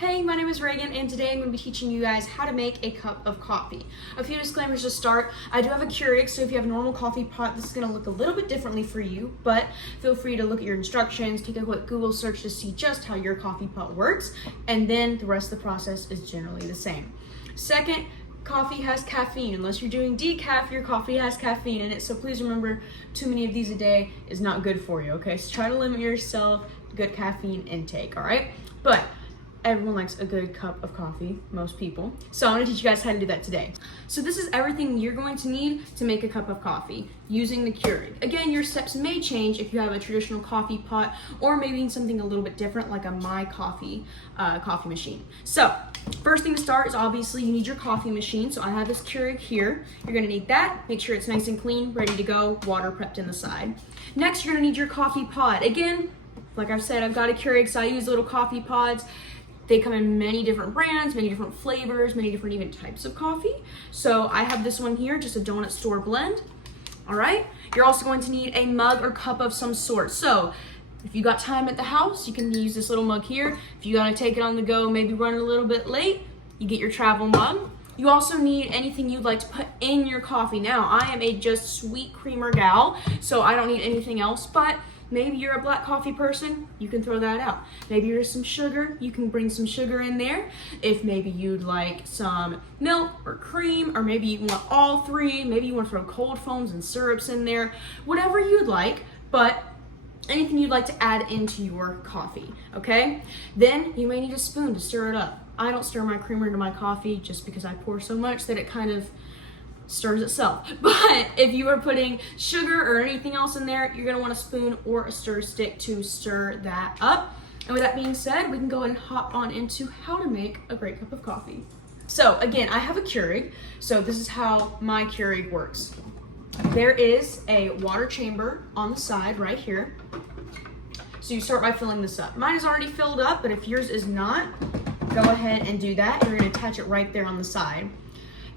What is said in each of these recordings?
Hey, my name is Reagan, and today I'm going to be teaching you guys how to make a cup of coffee. A few disclaimers to start. I do have a Keurig, so if you have a normal coffee pot, this is going to look a little bit differently for you, but feel free to look at your instructions, take a quick Google search to see just how your coffee pot works, and then the rest of the process is generally the same. Second, coffee has caffeine. Unless you're doing decaf, your coffee has caffeine in it, so please remember, too many of these a day is not good for you, okay? So try to limit yourself good caffeine intake, all right? But everyone likes a good cup of coffee, most people. So I'm gonna teach you guys how to do that today. So this is everything you're going to need to make a cup of coffee using the Keurig. Again, your steps may change if you have a traditional coffee pot or maybe something a little bit different like a My Coffee coffee machine. So first thing to start is obviously you need your coffee machine. So I have this Keurig here. You're gonna need that. Make sure it's nice and clean, ready to go, water prepped in the side. Next, you're gonna need your coffee pod. Again, like I've said, I've got a Keurig, so I use little coffee pods. They come in many different brands, many different flavors, many different even types of coffee. So I have this one here, just a donut store blend. All right, you're also going to need a mug or cup of some sort. So if you got time at the house, you can use this little mug here. If you gotta take it on the go, maybe run a little bit late, you get your travel mug. You also need anything you'd like to put in your coffee. Now, I am a just sweet creamer gal, so I don't need anything else, but maybe you're a black coffee person, you can throw that out. Maybe there's some sugar, you can bring some sugar in there. If maybe you'd like some milk or cream, or maybe you want all three, maybe you want to throw cold foams and syrups in there, whatever you'd like, but anything you'd like to add into your coffee, okay? Then you may need a spoon to stir it up. I don't stir my creamer into my coffee just because I pour so much that it kind of stirs itself. But if you are putting sugar or anything else in there, you're gonna want a spoon or a stir stick to stir that up. And with that being said, we can go ahead and hop on into how to make a great cup of coffee. So again, I have a Keurig, so this is how my Keurig works. There is a water chamber on the side right here. So you start by filling this up. Mine is already filled up, but if yours is not, go ahead and do that. You're gonna attach it right there on the side.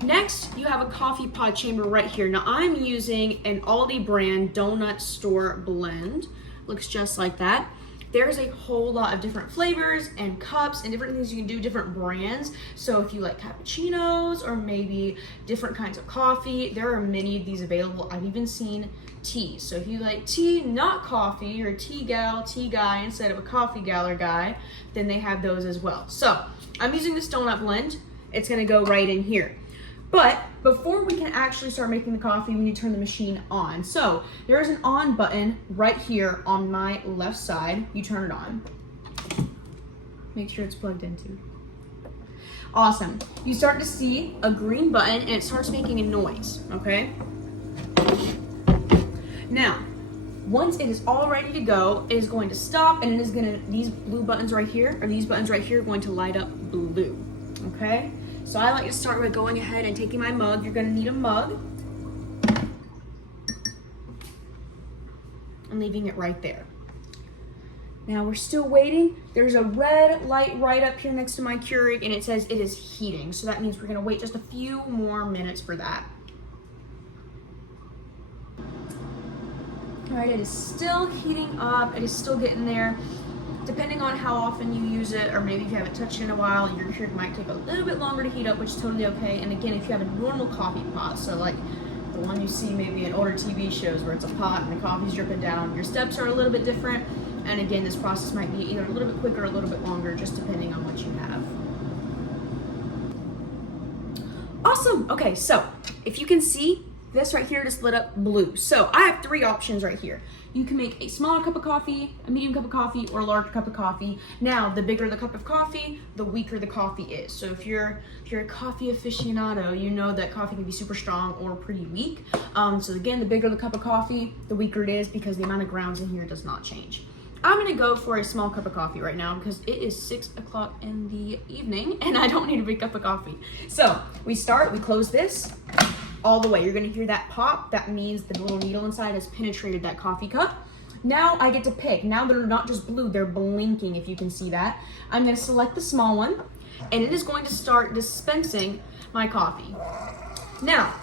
Next, you have a coffee pod chamber right here. Now I'm using an Aldi brand donut store blend. Looks just like that. There's a whole lot of different flavors and cups and different things you can do, different brands. So if you like cappuccinos or maybe different kinds of coffee, there are many of these available. I've even seen tea. So if you like tea, not coffee, or tea gal, tea guy instead of a coffee gal or guy, then they have those as well. So I'm using this donut blend. It's gonna go right in here. But before we can actually start making the coffee, we need to turn the machine on. So there is an on button right here on my left side. You turn it on. Make sure it's plugged into. Awesome. You start to see a green button and it starts making a noise, okay? Now, once it is all ready to go, it is going to stop and it is gonna, these blue buttons right here, or these buttons right here are going to light up blue, okay? So I like to start by going ahead and taking my mug. You're gonna need a mug. And leaving it right there. Now we're still waiting. There's a red light right up here next to my Keurig and it says it is heating. So that means we're gonna wait just a few more minutes for that. All right, it is still heating up. It is still getting there. Depending on how often you use it, or maybe if you haven't touched it in a while, your Keurig might take a little bit longer to heat up, which is totally okay. And again, if you have a normal coffee pot, so like the one you see maybe in older TV shows where it's a pot and the coffee's dripping down, your steps are a little bit different. And again, this process might be either a little bit quicker or a little bit longer, just depending on what you have. Awesome, okay, so if you can see, this right here just lit up blue. So I have three options right here. You can make a small cup of coffee, a medium cup of coffee, or a large cup of coffee. Now, the bigger the cup of coffee, the weaker the coffee is. So if you're a coffee aficionado, you know that coffee can be super strong or pretty weak. So again, the bigger the cup of coffee, the weaker it is because the amount of grounds in here does not change. I'm gonna go for a small cup of coffee right now because it is 6 o'clock in the evening and I don't need a big cup of coffee. So we close this all the way. You're gonna hear that pop. That means the little needle inside has penetrated that coffee cup. Now I get to pick. Now they're not just blue, they're blinking, if you can see that. I'm gonna select the small one and it is going to start dispensing my coffee. Now,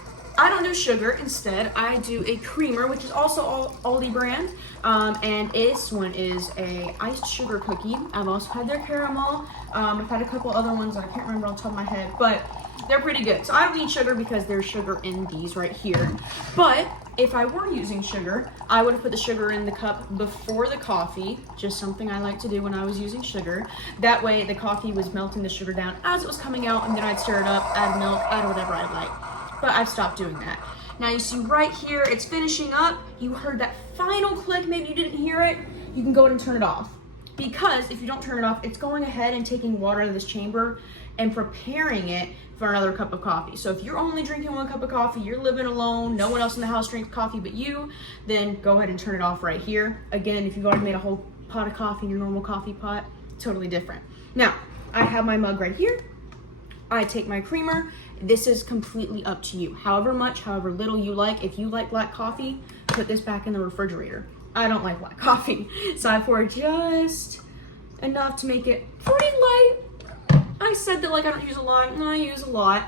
I don't do sugar. Instead, I do a creamer, which is also Aldi brand. And this one is a iced sugar cookie. I've also had their caramel. I've had a couple other ones that I can't remember off the top of my head, but they're pretty good. So I don't need sugar because there's sugar in these right here. But if I were using sugar, I would have put the sugar in the cup before the coffee, just something I like to do when I was using sugar. That way the coffee was melting the sugar down as it was coming out, and then I'd stir it up, add milk, add whatever I like. But I've stopped doing that. Now you see right here, it's finishing up. You heard that final click, maybe you didn't hear it. You can go ahead and turn it off. Because if you don't turn it off, it's going ahead and taking water out of this chamber and preparing it for another cup of coffee. So if you're only drinking 1 cup of coffee, you're living alone, no one else in the house drinks coffee but you, then go ahead and turn it off right here. Again, if you've already made a whole pot of coffee in your normal coffee pot, totally different. Now, I have my mug right here. I take my creamer. This is completely up to you. However much, however little you like. If you like black coffee, put this back in the refrigerator. I don't like black coffee, so I pour just enough to make it pretty light. I said that like I don't use a lot, no, I use a lot.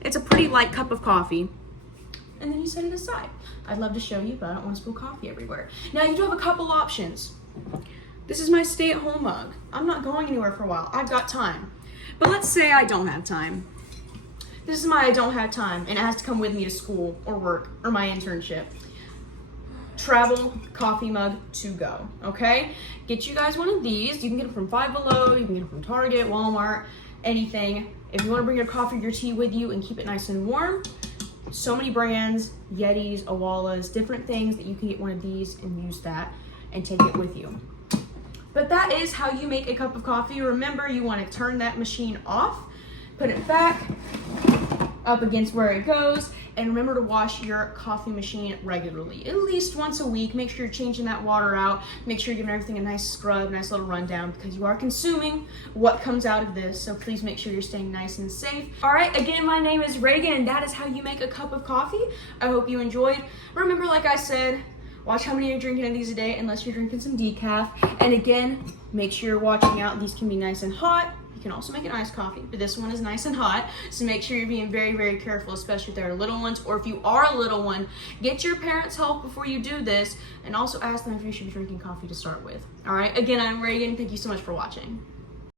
It's a pretty light cup of coffee. And then you set it aside. I'd love to show you, but I don't want to spill coffee everywhere. Now you do have a couple options. This is my stay-at-home mug. I'm not going anywhere for a while. I've got time. But let's say I don't have time. This is my I don't have time, and it has to come with me to school or work or my internship. Travel coffee mug to go, okay? Get you guys one of these. You can get them from Five Below, you can get them from Target, Walmart, anything. If you want to bring your coffee or your tea with you and keep it nice and warm, so many brands, Yetis, Awalas, different things that you can get one of these and use that and take it with you. But that is how you make a cup of coffee. Remember, you want to turn that machine off, put it back up against where it goes, and remember to wash your coffee machine regularly, at least once a week. Make sure you're changing that water out. Make sure you're giving everything a nice scrub, nice little rundown, because you are consuming what comes out of this. So please make sure you're staying nice and safe. All right, again, my name is Reagan, and that is how you make a cup of coffee. I hope you enjoyed. Remember, like I said, watch how many you're drinking of these a day, unless you're drinking some decaf. And again, make sure you're watching out. These can be nice and hot. You can also make an iced coffee, but this one is nice and hot. So make sure you're being very, very careful, especially if there are little ones, or if you are a little one, get your parents' help before you do this, and also ask them if you should be drinking coffee to start with. All right, again, I'm Reagan. Thank you so much for watching.